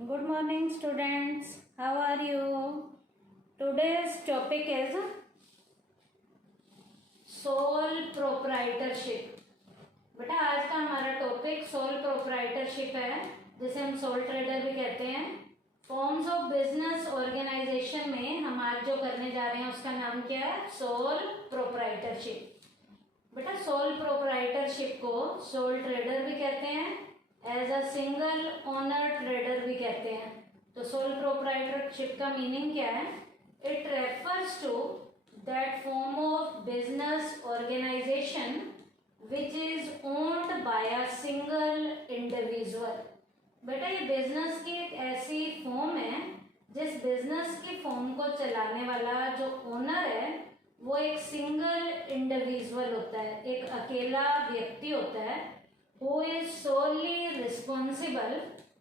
Good morning, students. How are you? Today's topic is sole proprietorship. बेटा आज का हमारा टॉपिक सोल प्रोप्राइटरशिप है, जिसे हम सोल ट्रेडर भी कहते हैं। फॉर्म्स ऑफ बिजनेस ऑर्गेनाइजेशन में हम आज जो करने जा रहे हैं उसका नाम क्या है? Sole proprietorship. बेटा सोल प्रोप्राइटरशिप को सोल ट्रेडर भी कहते हैं, as a single owner trader भी कहते हैं। तो सोल प्रोप्राइटरशिप का मीनिंग क्या है? It refers to that form of business organisation which is owned by a single individual. बेटा ये बिजनेस की एक ऐसी फॉर्म है जिस बिजनेस की फॉर्म को चलाने वाला जो ओनर है वो एक सिंगल इंडिविजुअल होता है, एक अकेला व्यक्ति होता है। who is solely responsible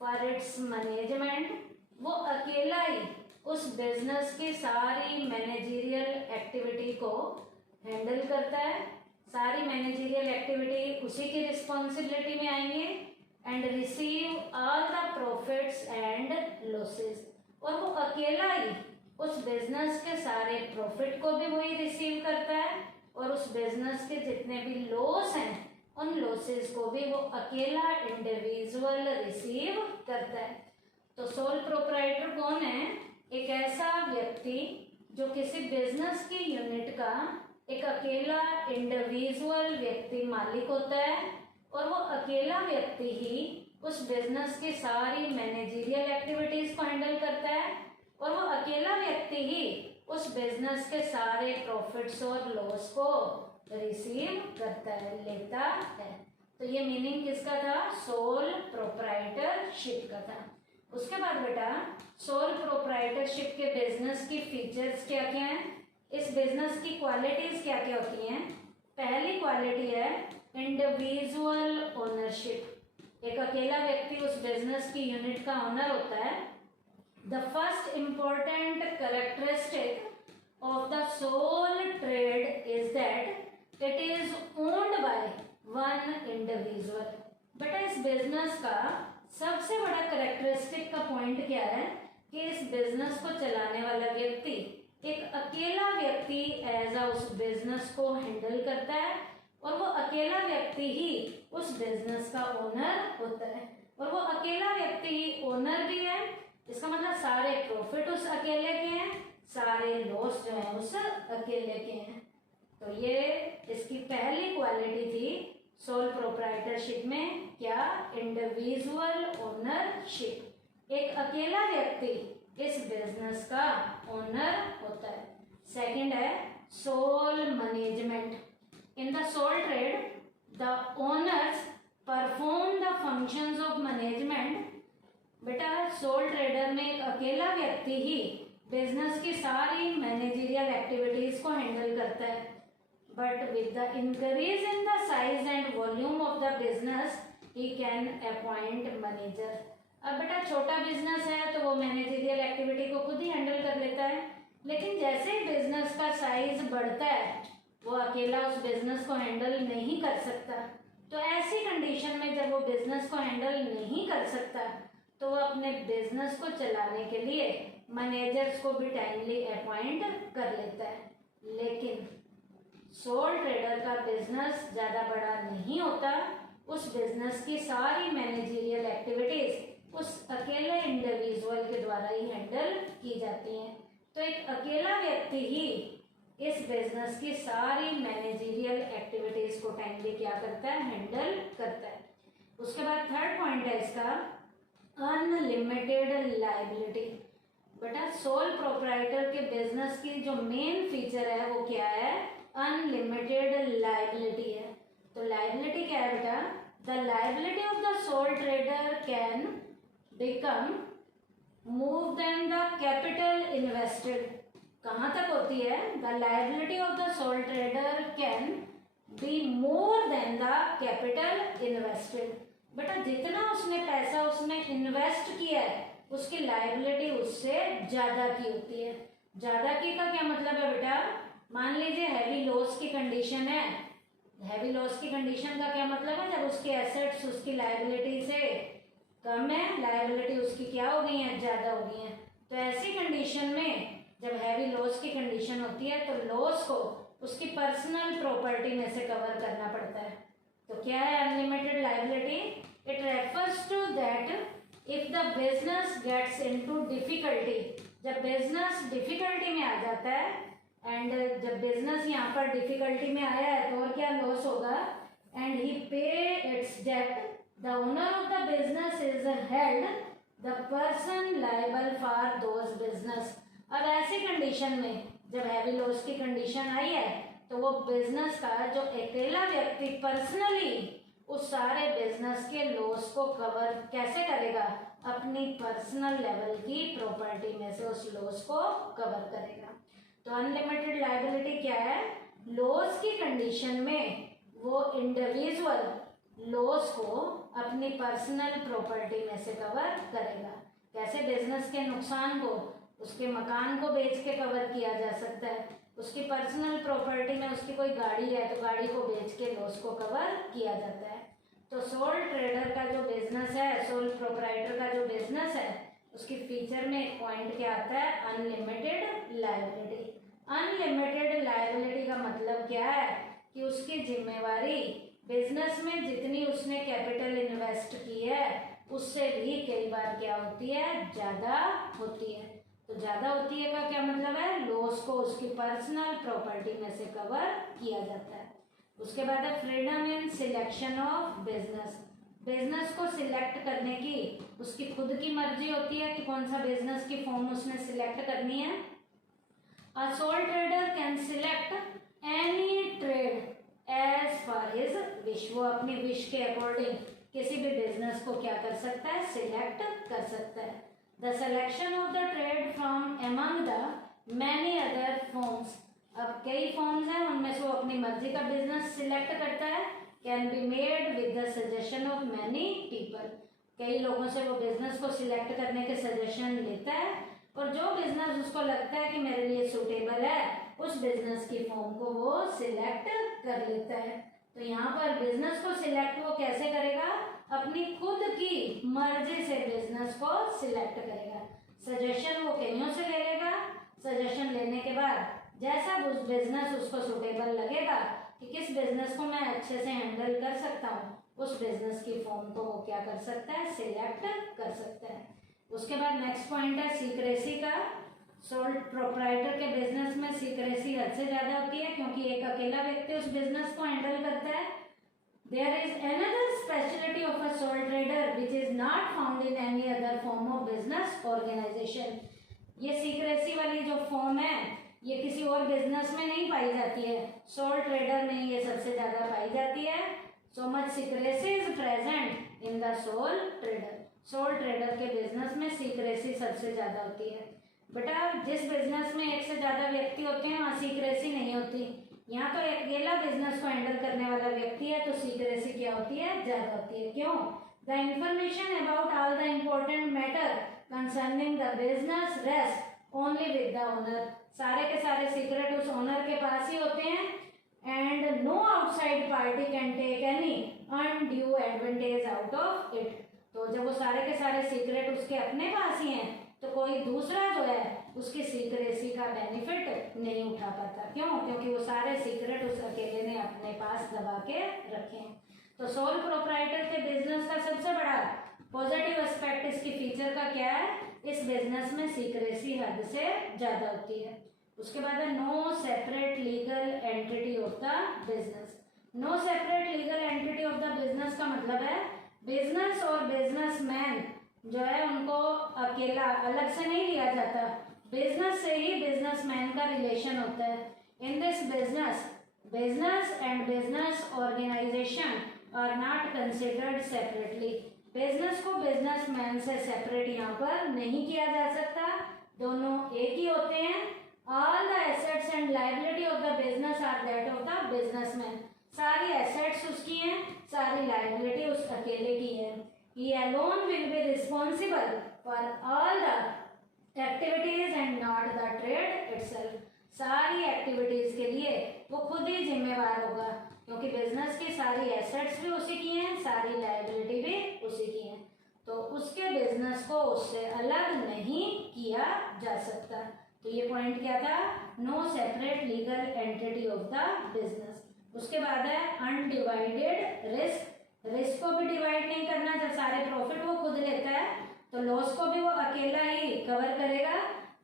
for its management। वो अकेला ही उस बिजनेस की सारी मैनेजरियल एक्टिविटी को हैंडल करता है। सारी मैनेजरियल एक्टिविटी उसी की रिस्पॉन्सिबिलिटी में आएंगे and receive all the profits and losses. और वो अकेला ही उस बिजनेस के सारे प्रॉफिट को भी वही रिसीव करता है और उस बिजनेस के जितने भी लॉस हैं उन लॉसेस को भी वो अकेला इंडिविजुअल रिसीव करता है। तो सोल प्रोप्राइटर कौन है? एक ऐसा व्यक्ति जो किसी बिजनेस की यूनिट का एक अकेला इंडिविजुअल व्यक्ति मालिक होता है और वो अकेला व्यक्ति ही उस बिजनेस की सारी मैनेजरियल एक्टिविटीज को हैंडल करता है और वो अकेला व्यक्ति ही उस बिजनेस के सारे प्रॉफिट्स और लॉस को रिसीव करता है, लेता है। तो ये मीनिंग किसका था? सोल प्रोप्राइटरशिप का था। उसके बाद बेटा सोल प्रोप्राइटरशिप के बिजनेस की फीचर्स क्या क्या हैं? इस बिजनेस की क्वालिटीज क्या क्या होती हैं? पहली क्वालिटी है इंडिविजुअल ओनरशिप। एक अकेला व्यक्ति उस बिजनेस की यूनिट का ओनर होता है। The first important characteristic of the sole trade is that it is owned by one individual. बेटा इस बिजनेस का सबसे बड़ा कैरेक्टरिस्टिक का पॉइंट क्या है कि इस बिजनेस को चलाने वाला व्यक्ति एक अकेला व्यक्ति एज अ उस बिजनेस को हैंडल करता है और वो अकेला व्यक्ति ही उस बिजनेस का ओनर होता है। और वो अकेला व्यक्ति ही ओनर भी है, इसका मतलब सारे प्रॉफिट उस अकेले के हैं, सारे लॉस जो है उस अकेले के हैं। तो ये इसकी पहली क्वालिटी थी सोल प्रोप्राइटरशिप में, क्या? Individual ownership. एक अकेला व्यक्ति इस बिजनेस का ओनर होता है। सेकंड है sole management. In the sole trade the owners perform the functions of management. बेटा सोल ट्रेडर में एक अकेला व्यक्ति ही बिजनेस की सारी मैनेजरियल एक्टिविटीज को हैंडल करता है। But with the increase in the size and volume of the business, he can appoint manager। अब बेटा छोटा बिजनेस है तो वो मैनेजरियल एक्टिविटी को खुद ही हैंडल कर लेता है, लेकिन जैसे बिजनेस का साइज बढ़ता है वो अकेला उस बिजनेस को हैंडल नहीं कर सकता। तो ऐसी कंडीशन में जब वो बिजनेस को हैंडल नहीं कर सकता तो वो अपने बिजनेस को चलाने के लिए मैनेजर्स को भी टाइमली अपॉइंट कर लेता है। लेकिन सोल ट्रेडर का बिजनेस ज़्यादा बड़ा नहीं होता, उस बिजनेस की सारी मैनेजरियल एक्टिविटीज उस अकेले इंडिविजुअल के द्वारा ही हैंडल की जाती हैं। तो एक अकेला व्यक्ति ही इस बिजनेस की सारी मैनेजरियल एक्टिविटीज को टाइमली क्या करता है? हैंडल करता है। उसके बाद थर्ड पॉइंट है इसका अनलिमिटेड लायबिलिटी। बेटा सोल प्रोप्राइटर के बिजनेस की जो मेन फीचर है वो क्या है? अनलिमिटेड लायबिलिटी है। तो लायबिलिटी क्या है बेटा? The liability of the soul trader can become more than the capital invested. कहाँ तक होती है? The liability of the soul trader can be more than the capital invested. बेटा जितना उसने पैसा उसमें इन्वेस्ट किया है उसकी लायबिलिटी उससे ज्यादा की होती है। ज्यादा की का क्या मतलब है बेटा? मान लीजिए हैवी लॉस की कंडीशन है। हैवी लॉस की कंडीशन का क्या मतलब है? जब उसके एसेट्स उसकी लायबिलिटी से कम है, लायबिलिटी उसकी क्या हो गई है, ज़्यादा हो गई है। तो ऐसी कंडीशन में जब हैवी लॉस की कंडीशन होती है तो लॉस को उसकी पर्सनल प्रॉपर्टी में से कवर करना पड़ता है। तो क्या है unlimited liability? It refers to that if the business gets into difficulty, जब बिजनेस डिफिकल्टी में आ जाता है, एंड जब बिजनेस यहाँ पर डिफिकल्टी में आया है तो और क्या लॉस होगा, and he pay its debt, the owner of the business is held the person liable for those business. अब ऐसी कंडीशन में जब हैवी लॉस की कंडीशन आई है तो वो बिजनेस का जो अकेला व्यक्ति पर्सनली उस सारे बिजनेस के लॉस को कवर कैसे करेगा, अपनी पर्सनल लेवल की प्रॉपर्टी में से उस लॉस को कवर करेगा। तो अनलिमिटेड लायबिलिटी क्या है? लॉस की कंडीशन में वो इंडिविजुअल लॉस को अपनी पर्सनल प्रॉपर्टी में से कवर करेगा। कैसे? बिजनेस के नुकसान को उसके मकान को बेच के कवर किया जा सकता है, उसकी पर्सनल प्रॉपर्टी में उसकी कोई गाड़ी है तो गाड़ी को बेच के लॉस को कवर किया जाता है। तो सोल ट्रेडर का जो बिजनेस है, सोल प्रोप्राइटर का जो बिजनेस है, उसकी फीचर में एक पॉइंट क्या आता है? Unlimited liability. अनलिमिटेड लायबिलिटी का मतलब क्या है कि उसकी जिम्मेवारी बिजनेस में जितनी उसने कैपिटल इन्वेस्ट की है उससे भी कई बार क्या होती है? ज़्यादा होती है। तो ज़्यादा होती है का क्या मतलब है? लॉस को उसकी पर्सनल प्रॉपर्टी में से कवर किया जाता है। उसके बाद है freedom in selection of business. Business को सिलेक्ट करने की उसकी खुद की मर्जी होती है कि कौन सा बिजनेस की फॉर्म उसने सिलेक्ट करनी है। A sole trader can select any trade as per his wish, वो अपनी विश के अकॉर्डिंग किसी भी बिजनेस को क्या कर सकता है? सिलेक्ट कर सकता है। The selection of the trade from among the many other forms, अब कई फॉर्म्स हैं उनमें से वो अपनी मर्जी का बिजनेस सिलेक्ट करता है। Can be made with the suggestion of many people, कई लोगों से वो बिजनेस को सिलेक्ट करने के सजेशन लेता है और जो बिजनेस उसको लगता है कि मेरे लिए सूटेबल है उस बिजनेस की फॉर्म को वो सिलेक्ट कर लेता है। तो यहाँ पर बिजनेस को सिलेक्ट वो कैसे करेगा? अपनी खुद की मर्जी से बिजनेस को सिलेक्ट करेगा। सजेशन वो कईयों से ले लेगा, सजेशन लेने के बाद जैसा उस बिजनेस उसको सूटेबल लगेगा कि किस बिजनेस को मैं अच्छे से हैंडल कर सकता हूँ, उस बिजनेस की फॉर्म को वो क्या कर सकता है? सिलेक्ट कर सकता है। उसके बाद नेक्स्ट पॉइंट है सीक्रेसी का। सोल प्रोप्राइटर के बिजनेस में सीक्रेसी हद से ज़्यादा होती है क्योंकि एक अकेला व्यक्ति उस बिजनेस को हैंडल करता है। There is another specialty of a sole trader which is not found in any other form of business organization. ये सीक्रेसी वाली जो फॉर्म है ये किसी और बिजनेस में नहीं पाई जाती है, सोल ट्रेडर में ये सबसे ज़्यादा पाई जाती है। So much secrecy is present in the sole trader. Soul trader के बिजनेस में सीक्रेसी सबसे ज़्यादा होती है। बेटा जिस बिजनेस में एक से ज़्यादा व्यक्ति होते हैं वहाँ सीक्रेसी नहीं होती, यहाँ तो एक अकेला बिजनेस को हैंडल करने वाला व्यक्ति है तो सीक्रेसी क्या होती है? ज़्यादा होती है। क्यों? The information about all the important matter concerning the business rest only with the owner, सारे के सारे सीक्रेट उस ओनर के पास ही होते हैं। And no outside party can take any undue advantage out of it, तो जब वो सारे के सारे सीक्रेट उसके अपने पास ही हैं तो कोई दूसरा जो है उसकी सीक्रेसी का बेनिफिट नहीं उठा पाता। क्यों? क्योंकि वो सारे सीक्रेट उस अकेले ने अपने पास दबा के रखे हैं। तो सोल प्रोप्राइटर के बिजनेस का सबसे बड़ा पॉजिटिव एस्पेक्ट इसकी फीचर का क्या है? इस बिजनेस में सीक्रेसी हद से ज़्यादा होती है। उसके बाद है no separate legal entity of the business. No separate legal entity of the business का मतलब है बिजनेस और बिजनेसमैन जो है उनको अकेला अलग से नहीं लिया जाता, बिजनेस से ही बिजनेसमैन का रिलेशन होता है। In this business, business and business organisation are not considered separately, business को बिजनेसमैन से सेपरेट यहाँ पर नहीं किया जा सकता, दोनों एक ही होते हैं। All the assets and liability of the business are that of the businessman, सारी एसेट्स उसकी हैं, सारी लायबिलिटी उस अकेले की है। He alone will be responsible for all the activities and not the trade itself. सारी एक्टिविटीज के लिए वो खुद ही जिम्मेवार होगा क्योंकि बिजनेस की सारी एसेट्स भी उसी की हैं, सारी लायबिलिटी भी उसी की हैं। तो उसके बिजनेस को उससे अलग नहीं किया जा सकता। तो ये पॉइंट क्या था, no separate legal entity of the business. उसके बाद है अनडिवाइडेड रिस्क, रिस्क को भी डिवाइड नहीं करना, जब सारे प्रॉफिट वो खुद लेता है तो लॉस को भी वो अकेला ही कवर करेगा।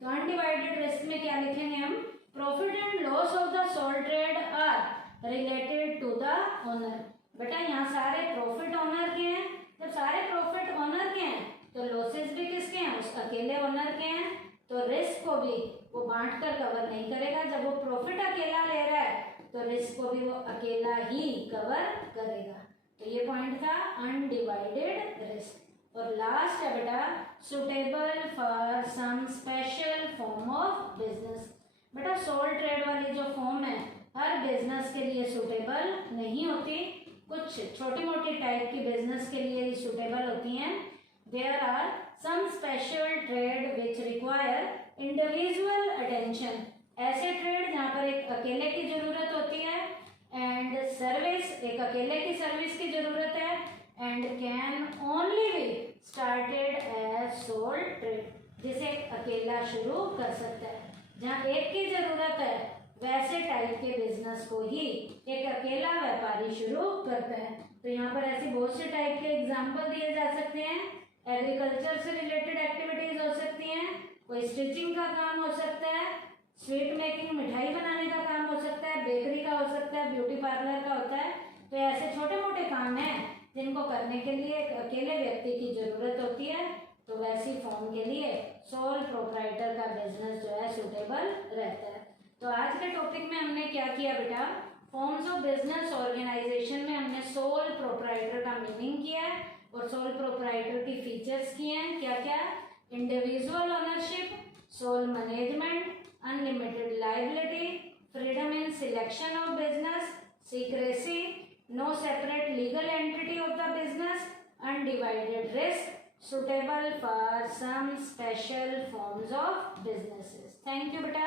तो अनडिवाइडेड रिस्क में क्या लिखेंगे हम, profit and loss of the sole trade are related to the owner. बेटा यहाँ सारे प्रॉफिट ओनर के हैं, जब सारे प्रॉफिट ओनर के हैं तो लॉसेस भी किसके हैं, उस अकेले ओनर के हैं। तो रिस्क को भी वो बांट कर कवर नहीं करेगा, जब वो प्रॉफिट अकेला ले रहा है तो रिस्क को भी वो अकेला ही कवर करेगा। तो ये पॉइंट था अनडिवाइडेड रिस्क। और लास्ट है बेटा suitable for some special form of business. बेटा सोल ट्रेड वाली जो फॉर्म है हर बिजनेस के लिए सुटेबल नहीं होती, कुछ छोटी मोटी टाइप की बिजनेस के लिए ही सुटेबल होती हैं। There are some special trade which require individual attention, ऐसे ट्रेड जहाँ पर एक अकेले की जरूरत होती है, एंड सर्विस, एक अकेले की सर्विस की जरूरत है, and can only be started as sole trade, जिसे अकेला शुरू कर सकता है। जहाँ एक की जरूरत है वैसे टाइप के बिजनेस को ही एक अकेला व्यापारी शुरू करता है। तो यहाँ पर ऐसे बहुत से टाइप के एग्जाम्पल दिए जा सकते हैं। एग्रीकल्चर से रिलेटेड एक्टिविटीज हो सकती हैं, कोई स्टिचिंग का काम हो सकता है, स्वीट मेकिंग मिठाई बनाने का काम हो सकता है, बेकरी का हो सकता है, ब्यूटी पार्लर का होता है। तो ऐसे छोटे मोटे काम हैं जिनको करने के लिए एक अकेले व्यक्ति की जरूरत होती है, तो वैसी फॉर्म के लिए सोल प्रोप्राइटर का बिजनेस जो है सुटेबल रहता है। तो आज के टॉपिक में हमने क्या किया बेटा, फॉर्म्स ऑफ बिजनेस ऑर्गेनाइजेशन में हमने सोल प्रोप्राइटर का मीनिंग किया है और सोल प्रोप्राइटर की फीचर्स किए हैं क्या क्या, individual ownership, sole management, unlimited liability, freedom in selection of business, secrecy, no separate legal entity of the business, undivided risk, suitable for some special forms of businesses. Thank you beta.